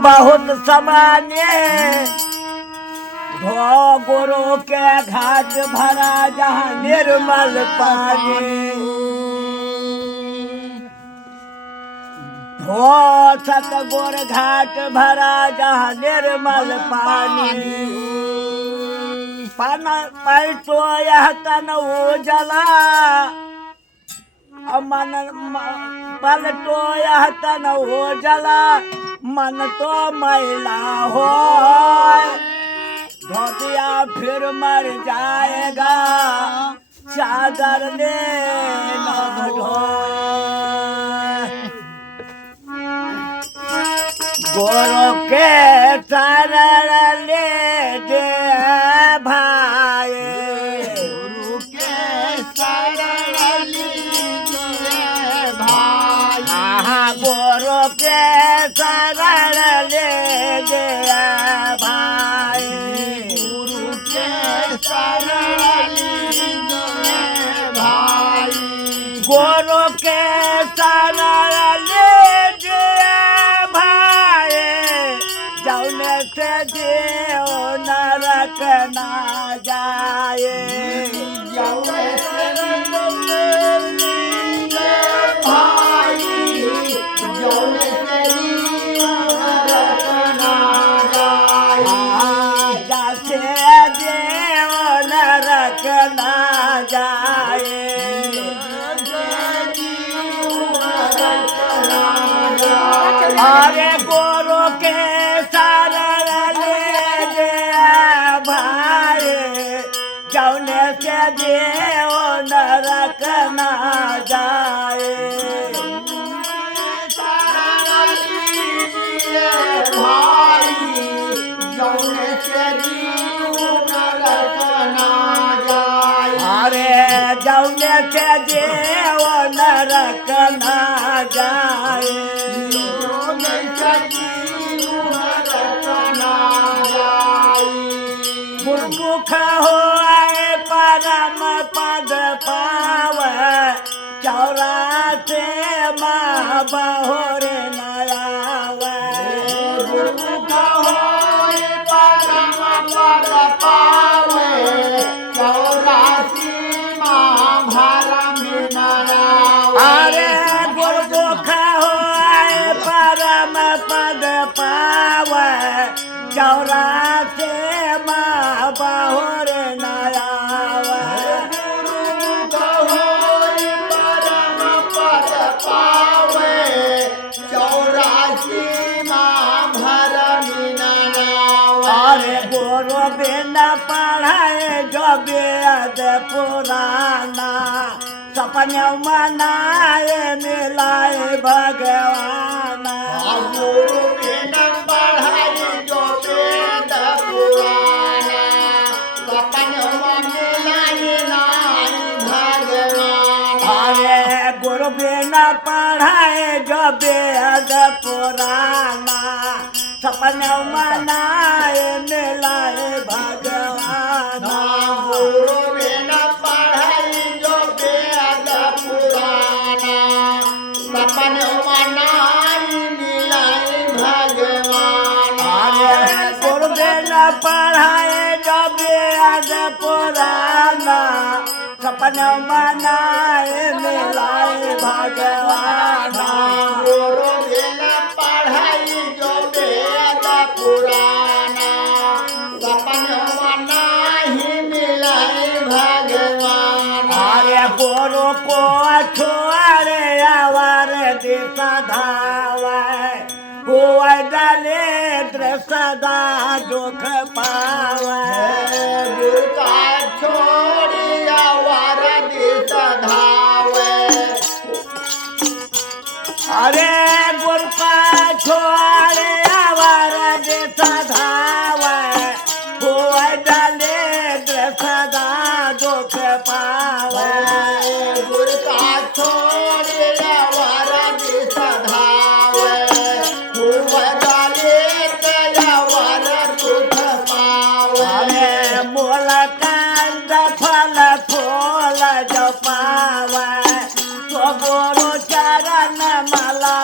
बहुत समाने धो गुरु के घाट भरा जहाँ निर्मल पानी धो सतगुर घाट भरा जहाँ निर्मल पानी पलटो यह तन उजला मन पलटो यह तन उजला मन तो मैला हो धो दिया फिर मर जाएगा चादर ने न धोए गोरो के चरण ले दे भाई गुरु के शरण लीजिए भाई गोरो के चरण ले दे भाई गुरु के शरण लीजिए भाई गोरो के चरण ले दे भाई जौने से देव नरक ना जाए जौने से भाई जौने से नरक ना जाए जैसे देव नरक ना जाए अरे गोरो के शरण ले दे भाई जौने से देव नरक ना जाए भाई जौने से नरक ना जाए अरे जौने से देव नरक ना जाए गुरमुख हो आए परम पद पाव चौरासे माँ बहुर नयाव गुरमुख होय परम पद पावे चौरासी माँ भरम नयावे अरे गुरमुख हो आए परम पद पाव चौरासे माँ बहुर नयाव गुरमुख होय परम पद पावे चौरासी माँ भरम नयावे अरे गोरो बिना पढ़ाए जो वेद पुराना सपने मनाए मिलाए भगवान गुरु बिना पढ़ाई जो वेद पुराना सपन मिलाए नाई भगवान अरे गुरु बिना पढ़ाए जो वेद पुराना सपने मनाए मिलाए भगवान गुरु बिना पढ़ाई जो वेद पुराना सपन मनाई मिलाई भगवान अरे गुरु बिना पढ़ाए जो वेद पुराना सपने मनाए मिलाए भगवान गुरु बिना पढ़ाई जो वेद पुराना सपन मनाई मिलाई भगवान अरे गुरु को छोड़े आवर दिशा धावे हुआ दले सदा दुख पावे गुरु का छोड़िया वर दिस धावे अरे गुरु का छोड़े आवर दिशा धावे हुआ दले सदा दुख पावे गुरु का छोड़िया वर दिस धावे हुआ डाले तेरा वर दुख पावे अरे मोल कांद फल फूल जो पावे तो गुरु चरण मला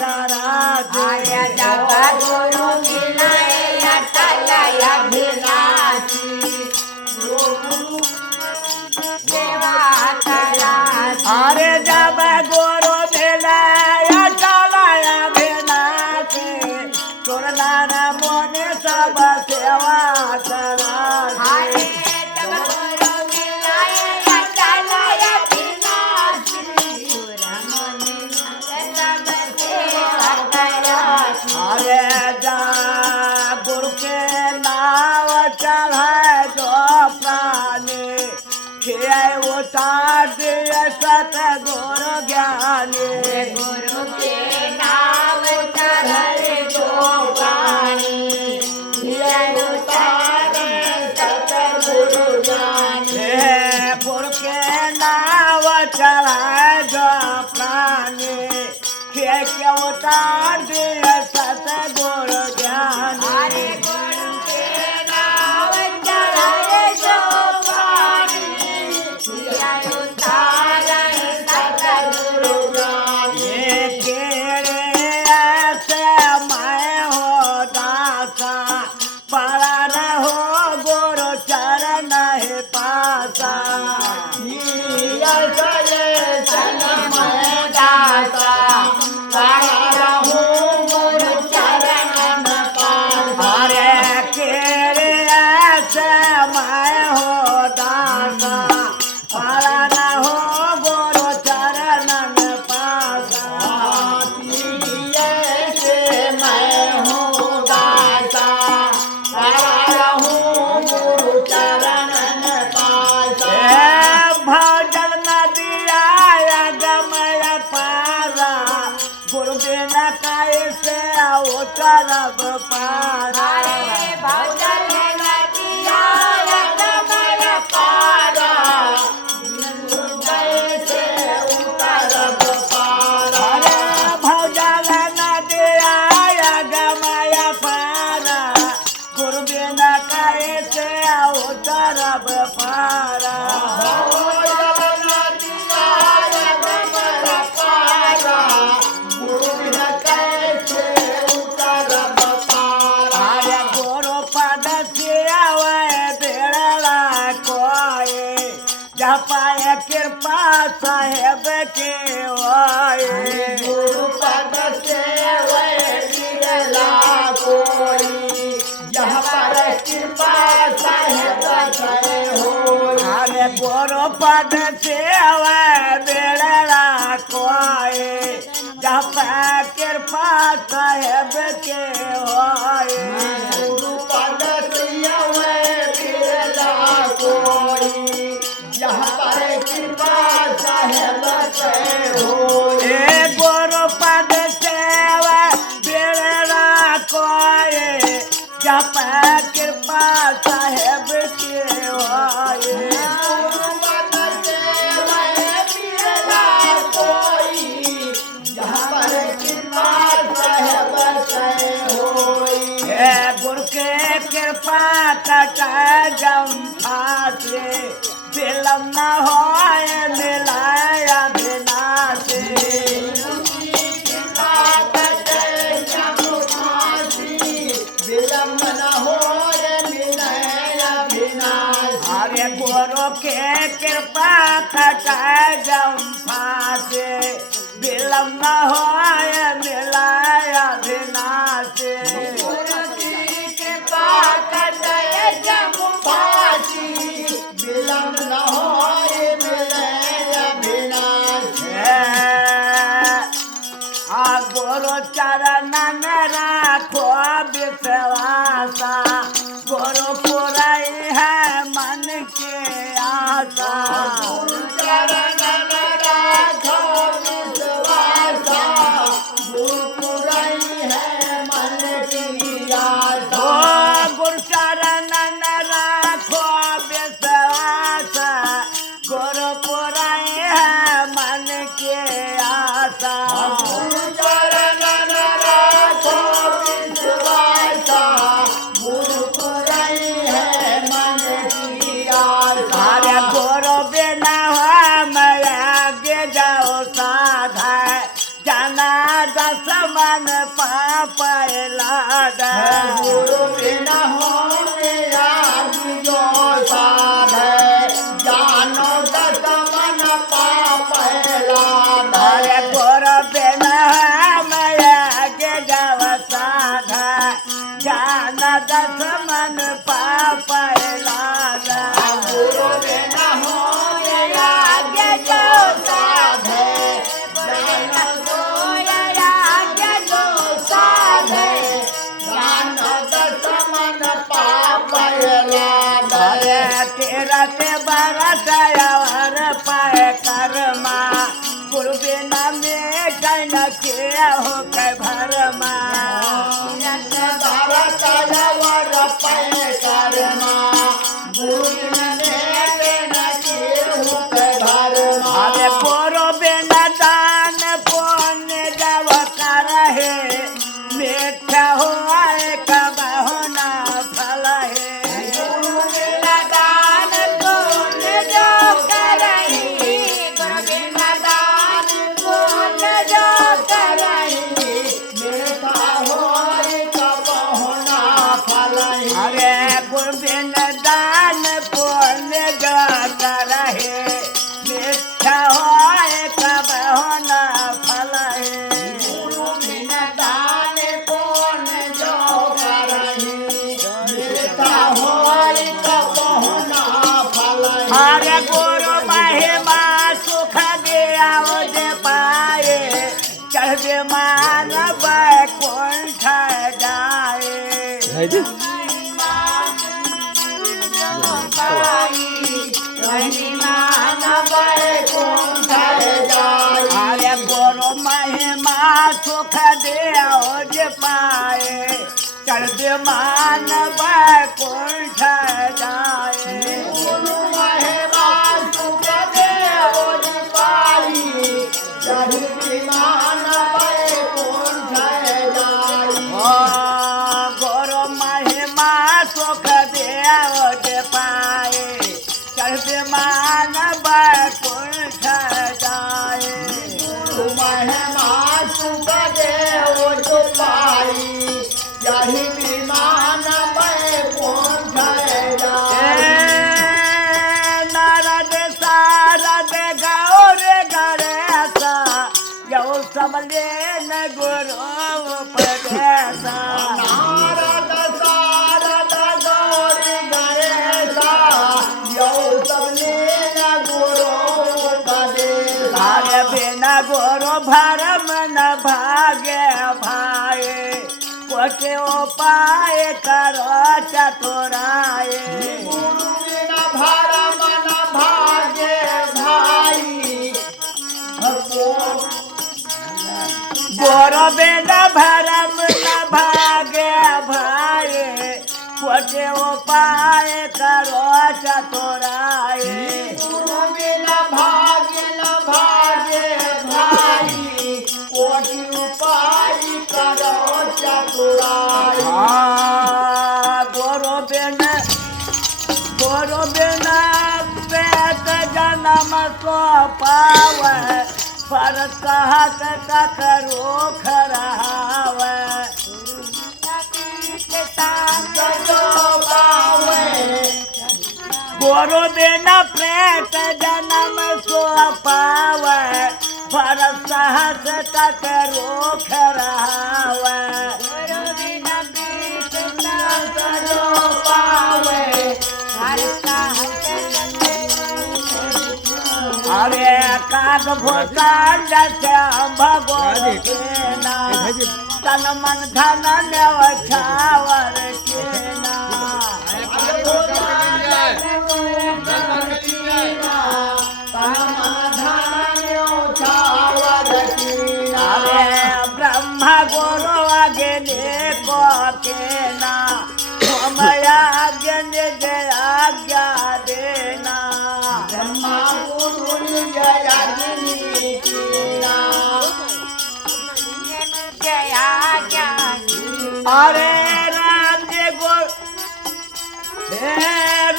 कराचे आर्या जगा गुरु विनय अटलय अभिलाषी सेवा कराची अरे जब गुरु मिलय अटलय अभिलाषी तोरनार मोने सब सेवा कराचे जब गुरु मिलय अटलय अभिलाषी सुरमुनि सब सेवा कराची अरे जा गुरु के नाव चढ़ाए जो प्राणी खियाए उतार दिए सत गुरु ज्ञानी गुरु के नाम चढ़े जो पानी यह उतारे सतगुरु ज्ञानी हे गुरु के नाव चढ़ाए जो प्राणी खियाए के उतार दिए सत गुरु ज्ञानी अरे गुरु के नाम चढ़े जो पानी यह उतारे सतगुरु ज्ञानी ये तेरे ऐसे मैं हो दासा पड़ा रहो गुरु चरण है पासा अरे तेरे ऐसे मैं हो दासा पड़ा रहो गुरु चरण में पासा भजन नदिया गमय पारा गुरु बिना कैसे उतरब पारा अरे भजन नदिया गमय पारा गुरु बिना कैसे उतरब पारा अरे गुरु पद सियावे बेड़ला कोए जपाए कृपा साहेब के ओए अरे गुरु पद सियावे बेड़ला कोए जपाए कृपा साहेब के ओए ए गुरु पद सेवा बेड़ा कोए जप कृपा साहेब के होए ए गुरु के कृपा कटा जम फासे विलम न होए मिलाया विनाशे अरे गुरु के कृपा कटा जम फासे विलम न होए मिलाया विनाशे गुरु चरण में राखो विश्वासा गुरु पुरई है मन के आशा ओ गुरु चरण में राखो विश्वासा गुरु पुरई है मन के आशा अरे गुरु बिना हो मैं समान पापला गुरु बिना होने आज जो साध जानो दस मन पापला अरे गोर बिना मैं के जाव साधा जान दस मन पापला गुरु बिना होने आज जो साध जानो दस मन पापला अरे तेरा ते बरसायावर पाए कर्मा गुरु बिना में कैन के हो के भरमा वर पै कर्मा गुरु अरे गोरो बिना दान पुण्य जब करहे मीठा हो आए कब होना फल है दान पुण्य जो करही गुरु बिना दान पुण्य जो करही अरे गुरु बिना दान पुण्य जो करहे मीठा हो आए कब होना फल है अरे गुरु महिमा सुख दिया दे पाए चढ़ मान बैकुंठ जाए अरे गुरु महिमा सुख दिया दे पाए चढ़ मान बैकुंठ जाए गोरो महिमा सुख देव पाए चढ़ मान बैकुंठ जाए नारद सारद गौर गणेश यौ सब लेन गुरु उपदेशा नारद सारद गौरी गणेशा यौ सबने गुरु उपदेश भाग्य बिना गुरु भरम न भाग्य भाए कोटे उपाय करो चतुराए गुरु बिना भरम न भागे भाई गोरो बिना भरम न भाग्य भाए कोटे उपाय करो चतुराए गुरु बिना भागे न भागे भाई कोटि उपाय करो चतुराई गोरो बिना पेट जन्म सो पावे पर कहत ककरो खरावे गोरो बिना पेट जन्म सो पावे पर सहत ककरो खरावे अरे काग भूषण जैसे भगवान के नाम तन मन धन न्यवछावर के अरे ब्रह्मा गुरु अग्नि को के ना मया अग्नि आज्ञा देना ब्रह्मा गुरु जया अरे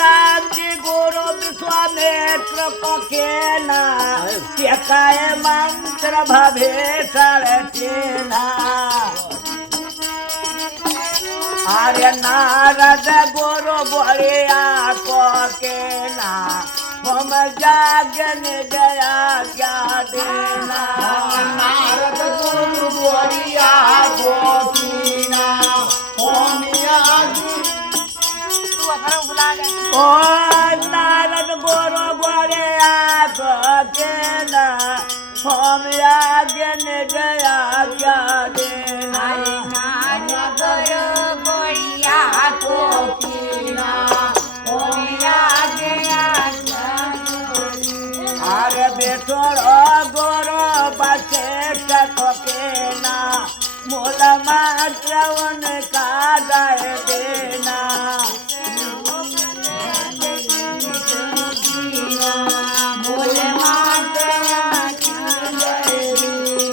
राम जी गुरु विश्वामित्र पकेना के काय मंत्र भवे सरचेना अरे नारद गुरु बोलिया को केना हम जागन गया क्या देना नारद गुरु बोलिया गोपीना होमिया तू अखर बुला ले ओ नारद गुरु बोलिया को केना हम जागन गया क्या देना नारद गोरिया गोपीना होमिया अरे बेटोरो गोरो बचे टकेना मूल मात्र उनका दय देना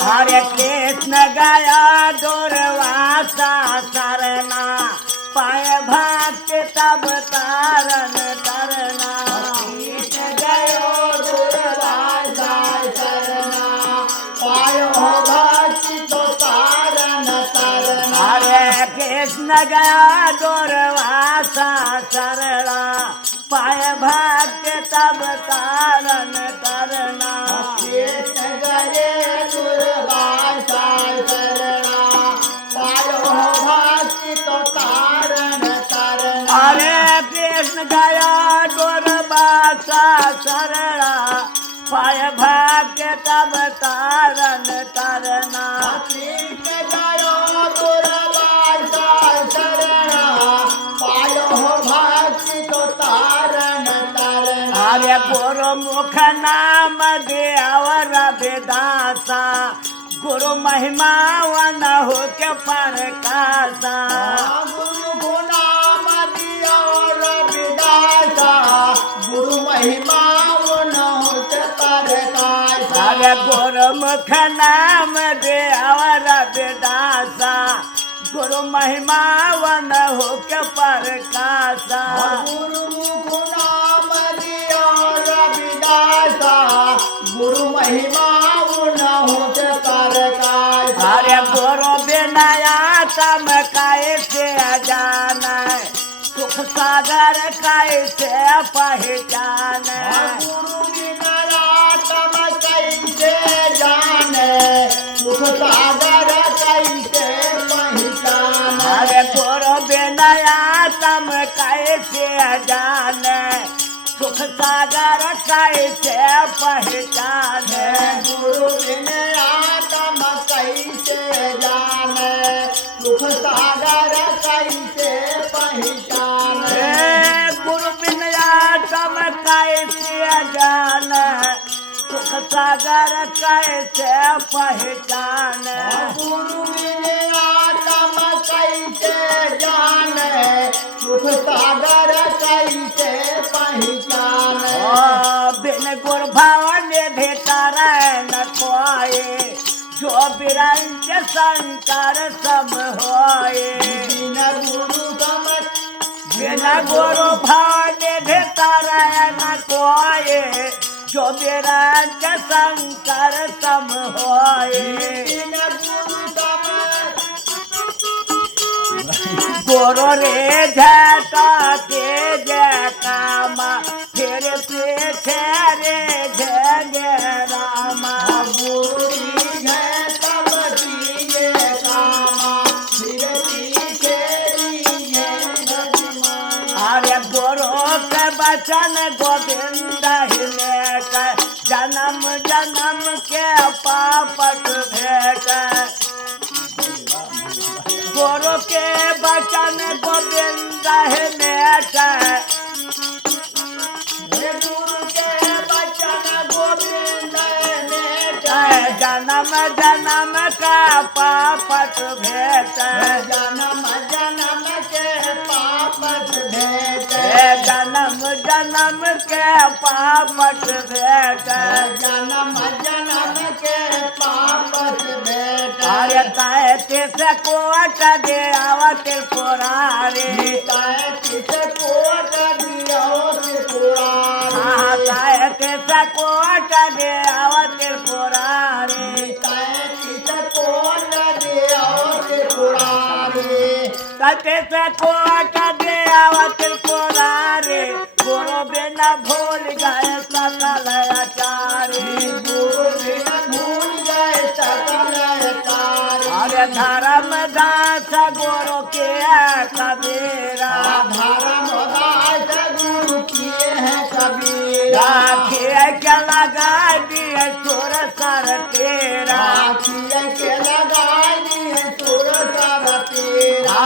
हरे कृष्ण गया दुर्वासा सरना पाय भक्त तब तारन तरना गयो दुर्वासा शरणा पायो भक्ति तो तारण तारण हरे कृष्ण गया दुर्वासा सरना पाय भक्त तब तारन तरना कृष्ण गये दुर्वासा शरणा पायो भक्ति तो तारण तारण अरे कृष्ण गया दुर्वासा सरना पाय भक्त तब तारन तरना कृष्ण गयो दुर्वासा शरणा पायो भक्ति तो तारण तारण अरे गुरु मुख नाम देवर विदासा गुरु महिमा वन हो के परकासा गुरु गुनाम दिया रविदासा गुरु महिमा न होते परकासा अरे गुरु मुख नाम देवर विदासा गुरु महिमा वन हो के परकासा गुरु गुनाम दिया रविदासा गुरु महिमा न होते परकासा अरे गुरु बिनाया तम कैसे जाना सुख सागर कैसे पहचान गुरु बिना तम कैसे जाने सुख सागर कैसे पहचान अरे गुरु बिनाया तम कैसे जान सुख सागर कैसे पहचान गुरु बिना तम कैसे जाने सुख सागर कैसे पहचान गुरु बिनाया तम कैसे जान सुख सागर कैसे पहचान गुरु बिना तम कैसे जाने सुख सागर कैसे पहचान बिन गुरु भवन भीतर न खोए जो बिरंज शंकर सम होए बिना गुरु तम बिन गुरु भवन भीतर न खोए जो बिरंज शंकर सम होए बिना गुरु तम गुरु रे झटा के जय कामा फिर पीछे रे जय रामा गुरु है तब कीजे कामा फिर पीछे रीजे भगवान अरे गुरु के बचन गोविंद हिले के जन्म जन्म के पापट भेट गुरु के बचन गोविंद हिले के गुरु के बचन गोविंद जन्म जन्म का पापट भेट जन्म जन्म के पापत भेट जन्म जन्म के पापट भेट जन्म जन्म के पाप से भेट अरे कहते से कोट दे आवत पुरारे किस कोट दिया पुराण कहते से कोट दे आवत पुरारे किस कोट दिया पुराणे कहते से कोट दे आवत पुरारे गुरु बिना भूल गए सकल आचार्य गुरु बिन भूल गए सकल तारे अरे धर्म दास गुरु के कबीरा धर्म दास गुरु किए हैं कबीरा राखिए के लगा दिए सुर सर तेरा राखिए के लगाई दिए सुर सब तेरा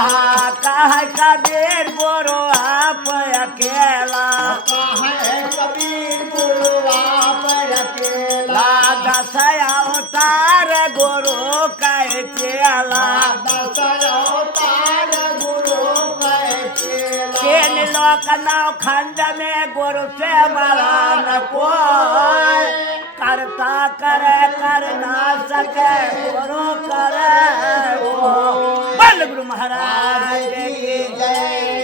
कह कबीर गुरु आप अकेला कहे कबीर गुरु आप अकेला दस अवतार गुरु कह चेला दस अवतार गुरु कहे चेला तीन लोक नौ खंड में गुरु से बड़ा न कोई करता करे कर ना सके गुरु करे वो बल गुरु महाराज की जय